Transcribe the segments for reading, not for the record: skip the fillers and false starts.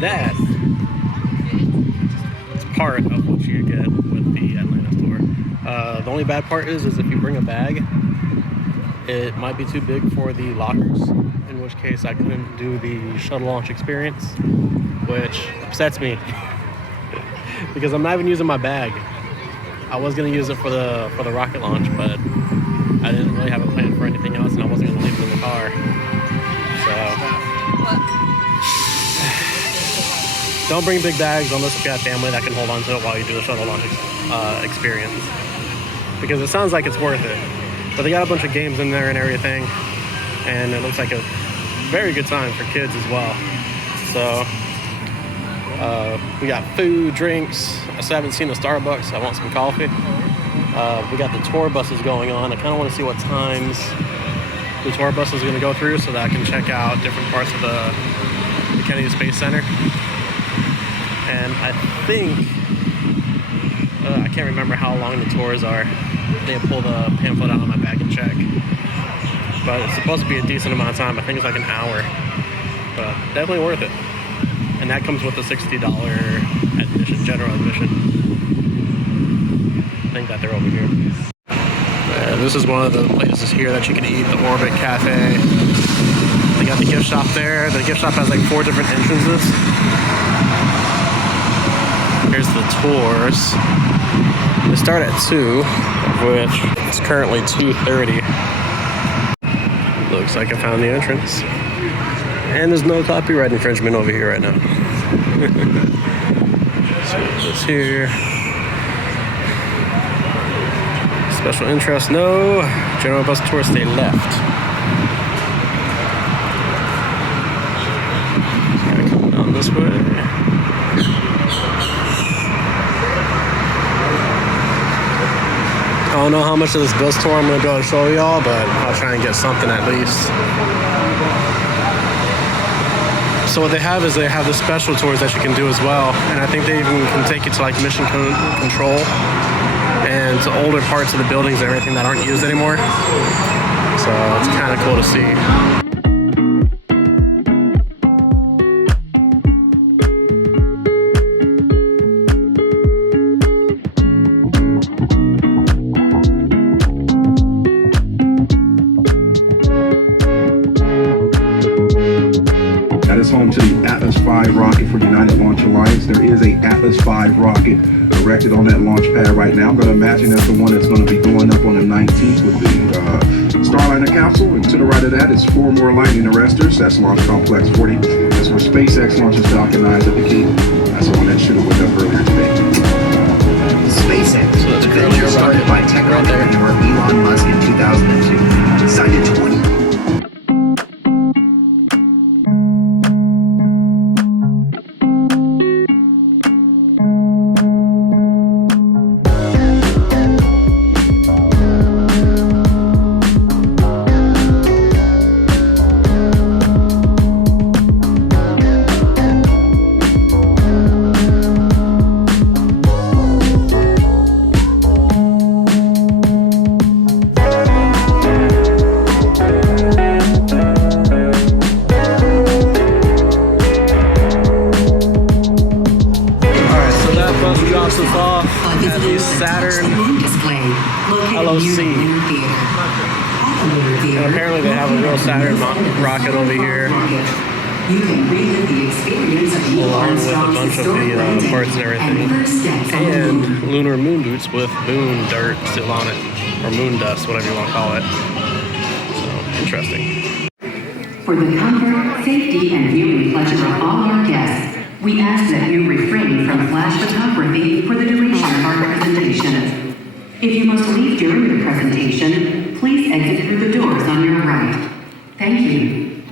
That is part of what you get with the Atlanta tour. The only bad part is if you bring a bag, it might be too big for the lockers, in which case I couldn't do the shuttle launch experience, which upsets me because I'm not even using my bag. I was gonna use it for the rocket launch, but I didn't really have a plan for anything else, and I wasn't gonna leave it in the car. So don't bring big bags unless you have family that can hold on to it while you do the shuttle launch experience, because it sounds like it's worth it. But they got a bunch of games in there and everything, and it looks like a very good time for kids as well. So we got food, drinks. I still haven't seen the Starbucks. I want some coffee. We got the tour buses going on. I kind of want to see what times the tour bus is going to go through so that I can check out different parts of the Kennedy Space Center. And I think, I can't remember how long the tours are. I need to pull the pamphlet out of my bag and check. But it's supposed to be a decent amount of time. I think it's like an hour. But definitely worth it. And that comes with the $60 admission, general admission. I think that they're over here. This is one of the places here that you can eat, the Orbit Cafe. They got the gift shop there. The gift shop has like 4 different entrances. Here's the tours. They start at 2, which is currently 2:30. Looks like I found the entrance. And there's no copyright infringement over here right now. So this here. Special interest, no. General bus tour, stay left. Gotta come down this way. I don't know how much of this bus tour I'm going to be able to show y'all, but I'll try and get something at least. So what they have is they have the special tours that you can do as well. And I think they even can take you to like mission control and to older parts of the buildings and everything that aren't used anymore. So it's kind of cool to see. Home to the Atlas V rocket for United Launch Alliance. There is a Atlas V rocket erected on that launch pad right now. I'm going to imagine that's the one that's going to be going up on the 19th with the Starliner capsule. And to the right of that is 4 more Lightning arresters. That's Launch Complex 40. That's where SpaceX launches Falcon 9s at the Cape. That's the one that should have went up earlier today. SpaceX was a venture started by tech entrepreneur Elon Musk in 2002. Cited 20. at the Saturn LOC. And apparently they have a real Saturn rocket over here, along with a bunch of the parts and everything, and lunar moon boots with moon dirt still on it, or moon dust, whatever you want to call it. So, interesting. For the comfort, safety, and viewing pleasure of all our guests, we ask that you refrain from flash photography for the duration of our presentation. If you must leave during the presentation, please exit through the doors on your right. Thank you.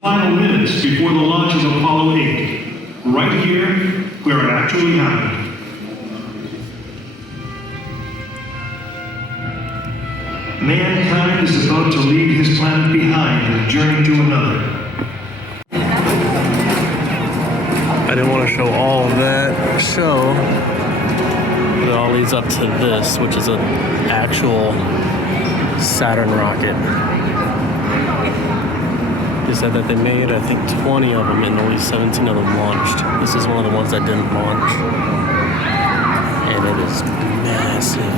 Final minutes before the launch of Apollo 8. Right here, where it actually happened. Mankind is about to leave his planet behind and journey to another. I I didn't want to show all of that show. But it all leads up to this, which is an actual Saturn rocket. They said that they made, I think, 20 of them and only 17 of them launched. This is one of the ones that didn't launch. And it is massive.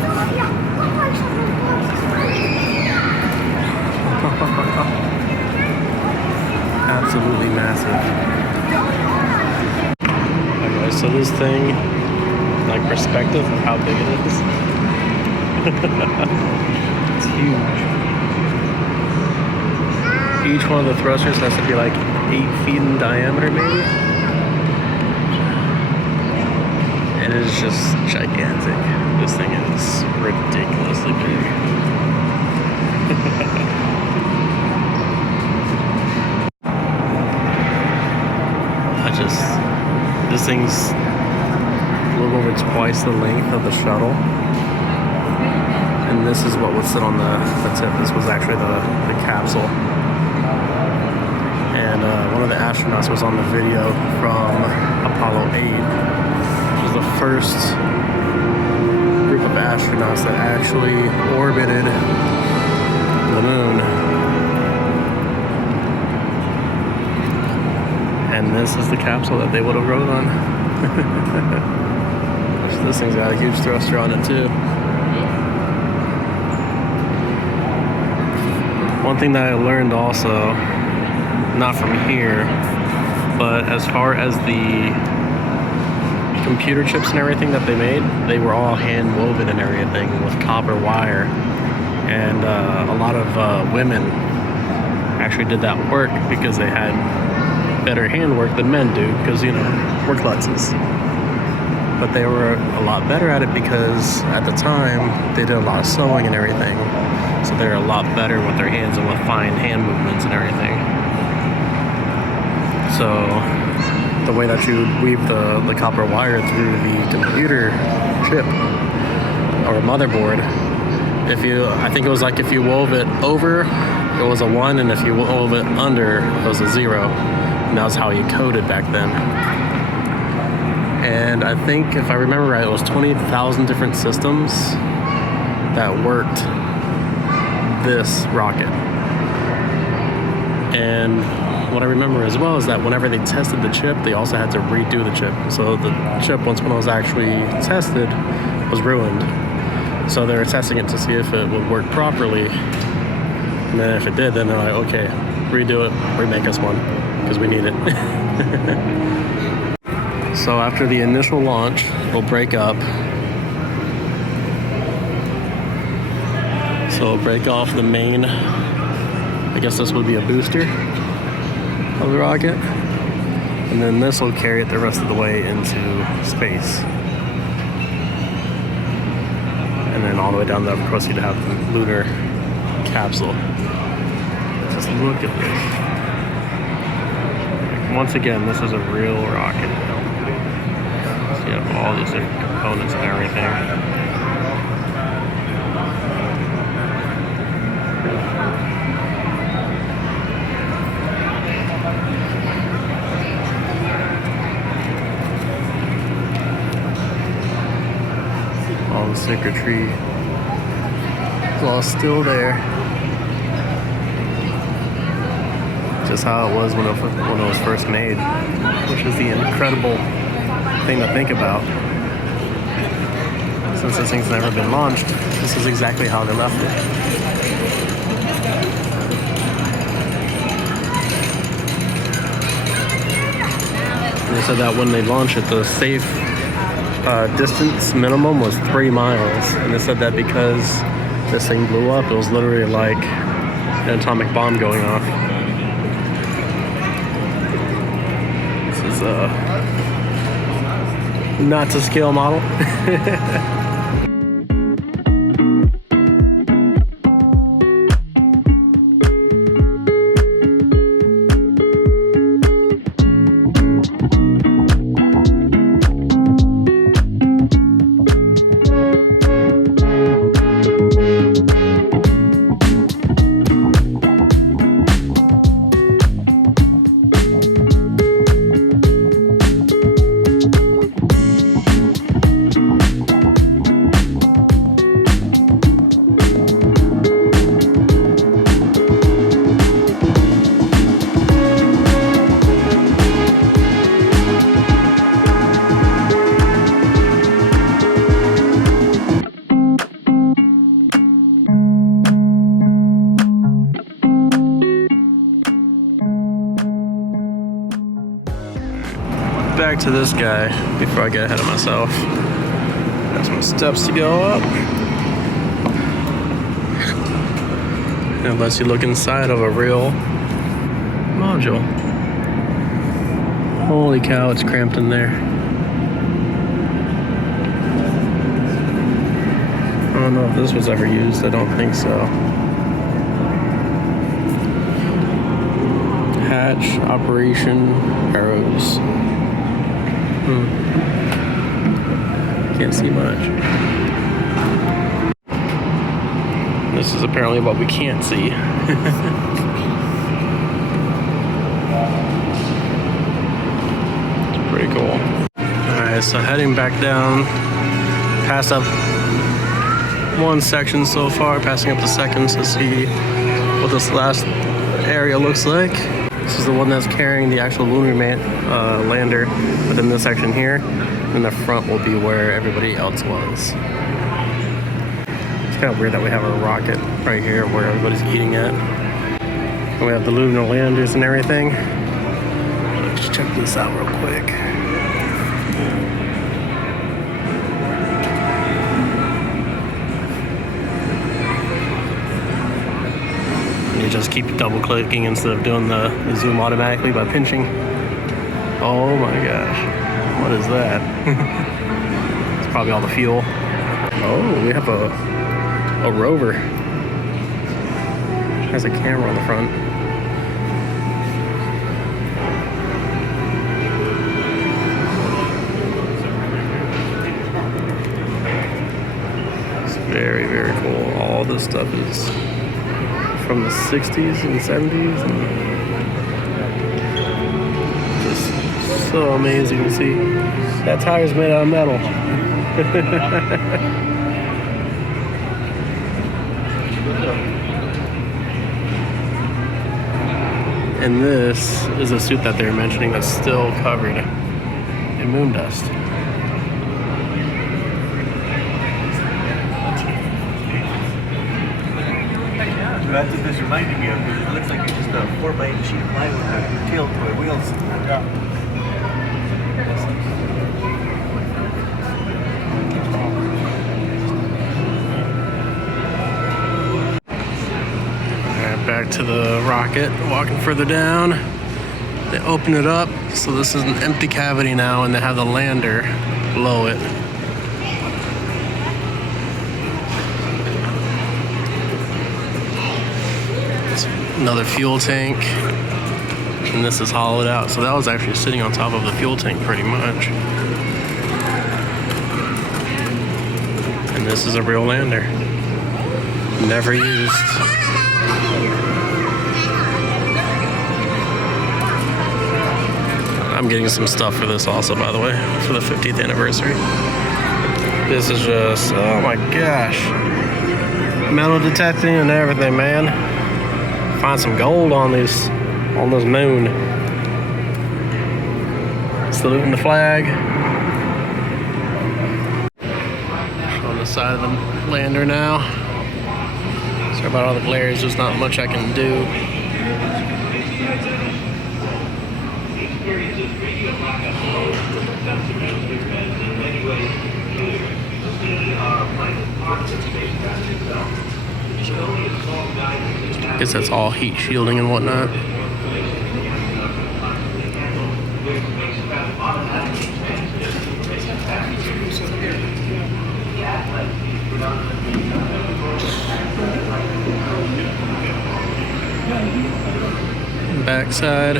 Absolutely massive. Okay, so this thing, like perspective of how big it is. It's huge. Each one of the thrusters has to be like 8 feet in diameter, maybe. And it is just gigantic. This thing is ridiculously big. This thing's a little over twice the length of the shuttle. And this is what would sit on the tip. This was actually the capsule. And one of the astronauts was on the video from Apollo 8, which was the first group of astronauts that actually orbited the moon. And this is the capsule that they would have rode on. This thing's got a huge thruster on it too. One thing that I learned also, not from here, but as far as the computer chips and everything that they made, they were all hand woven and everything with copper wire. And a lot of women actually did that work because they had better handwork than men do, because, you know, we're klutzes. But they were a lot better at it because at the time they did a lot of sewing and everything, so they're a lot better with their hands and with fine hand movements and everything. So the way that you weave the copper wire through the computer chip or motherboard, I think it was like if you wove it over, it was a 1, and if you wove it under, it was a 0. And that was how you coded back then. And I think, if I remember right, it was 20,000 different systems that worked this rocket. And what I remember as well is that whenever they tested the chip, they also had to redo the chip. So the chip, when it was actually tested, was ruined. So they were testing it to see if it would work properly. And then if it did, then they're like, okay, redo it, remake us one, because we need it. So after the initial launch, we'll break up. So we'll break off the main, I guess this would be a booster of the rocket. And then this will carry it the rest of the way into space. And then all the way down there, of course, you'd have the lunar capsule. Just look at this. Once again, this is a real rocket. So you have all these different components and everything. All the circuitry is all still there. Just how it was when it was first made, which is the incredible thing to think about. Since this thing's never been launched, this is exactly how they left it. They said that when they launched it, the safe distance minimum was 3 miles, and they said that because this thing blew up, it was literally like an atomic bomb going off. This is a not to scale model. back to this guy before I get ahead of myself. Got some steps to go up. It lets you look inside of a real module. Holy cow, it's cramped in there. I don't know if this was ever used. I don't think so. Hatch, operation, arrows. Can't see much. This is apparently what we can't see. It's pretty cool. Alright, so heading back down, past up one section so far, passing up the second to see what this last area looks like. This is the one that's carrying the actual lunar lander within this section here. And the front will be where everybody else was. It's kind of weird that we have a rocket right here where everybody's eating at. And we have the lunar landers and everything. Let's check this out real quick. You just keep double clicking instead of doing the zoom automatically by pinching. Oh my gosh, what is that? It's probably all the fuel. Oh, we have a rover. Has a camera on the front. It's very, very cool. All this stuff is from the 60s and 70s, and just so amazing to see. That tire's made out of metal. And this is a suit that they're mentioning that's still covered in moon dust. That's what this reminded me of. It looks like it's just a 4x8 sheet of plywood with the tail toy wheels. Yeah. Alright, back to the rocket. Walking further down. They open it up, so this is an empty cavity now, and they have the lander below it. Another fuel tank, and this is hollowed out, so that was actually sitting on top of the fuel tank pretty much. And this is a real lander, never used. I'm getting some stuff for this also, by the way, for the 50th anniversary. This is just, oh my gosh, metal detecting and everything, man. Find some gold on this moon. Saluting the flag. On the side of the lander now. Sorry about all the glare, there's just not much I can do. I guess that's all heat shielding and whatnot. Backside.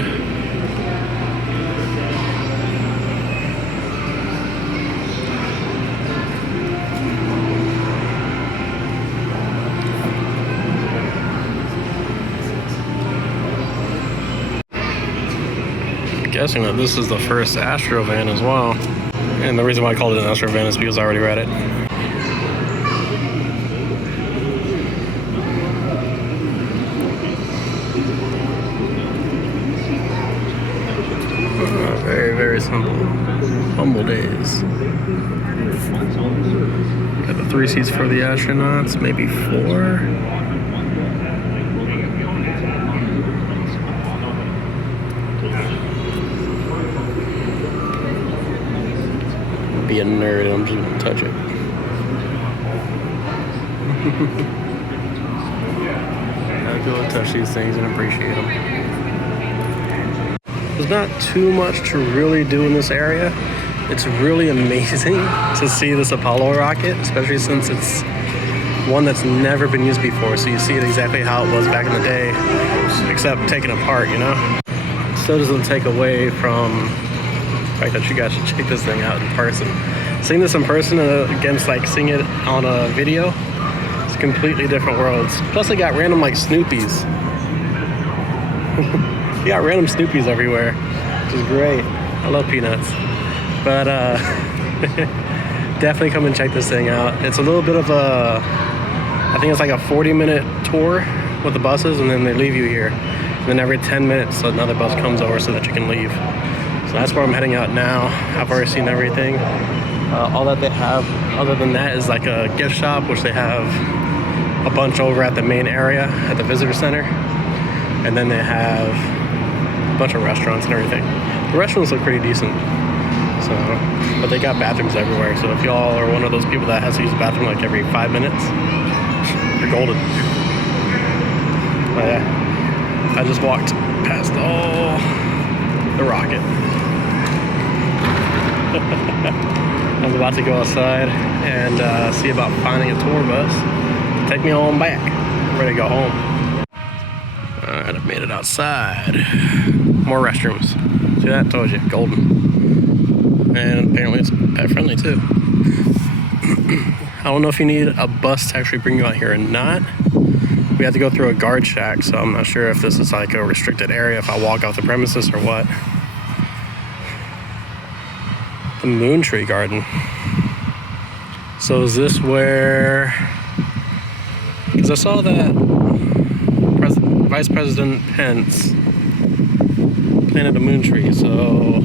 Guessing that this is the first Astrovan as well. And the reason why I called it an Astrovan is because I already read it. Very, very simple. Humble days. Got the 3 seats for the astronauts, maybe 4. be a nerd and I'm just gonna touch it. I'll go touch these things and appreciate them. There's not too much to really do in this area. It's really amazing to see this Apollo rocket, especially since it's one that's never been used before. So you see it exactly how it was back in the day, except taken apart, you know? Still doesn't take away from the fact that you guys should check this thing out in person. Seeing this in person against like seeing it on a video, it's completely different worlds. Plus they got random like Snoopies. You got random Snoopies everywhere, which is great. I love peanuts. But definitely come and check this thing out. It's a little bit of a, I think it's like a 40-minute tour with the buses, and then they leave you here. And then every 10 minutes another bus comes over so that you can leave. So that's where I'm heading out now. I've already seen everything. All that they have other than that is like a gift shop, which they have a bunch over at the main area at the visitor center. And then they have a bunch of restaurants and everything. The restaurants look pretty decent. So, but they got bathrooms everywhere. So if y'all are one of those people that has to use the bathroom like every 5 minutes, you're golden. But yeah, I just walked past the rocket. I was about to go outside and see about finding a tour bus to take me on back. I'm ready to go home. Alright, I've made it outside. More restrooms. See that? Told you, golden. And apparently it's pet friendly too. I don't know if you need a bus to actually bring you out here or not. We have to go through a guard shack, so I'm not sure if this is like a restricted area if I walk off the premises or what. The Moon Tree Garden. So is this where, because I saw that Vice President Pence planted a moon tree, so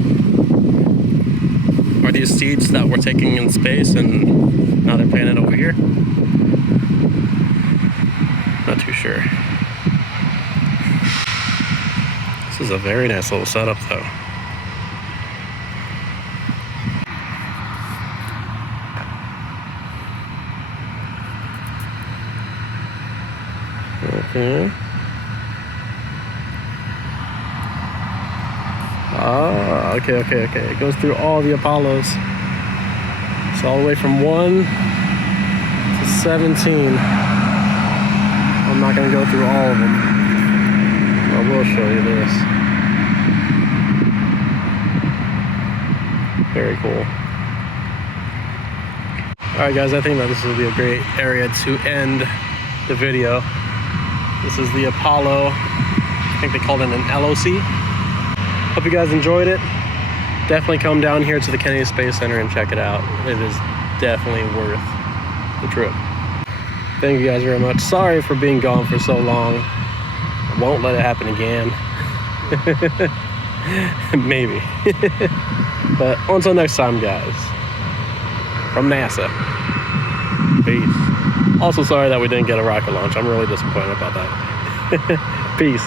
are these seeds that we're taking in space and now they're planted over here? Not too sure. This is a very nice little setup though. Okay. Ah, okay. It goes through all the Apollos. It's all the way from 1 to 17. I'm not going to go through all of them. I will show you this. Very cool. Alright guys, I think that this will be a great area to end the video. This is the Apollo. I think they called it an LOC. Hope you guys enjoyed it. Definitely come down here to the Kennedy Space Center and check it out. It is definitely worth the trip. Thank you guys very much. Sorry for being gone for so long. I won't let it happen again. Maybe. But until next time, guys. From NASA. Peace. Also sorry that we didn't get a rocket launch. I'm really disappointed about that. Peace.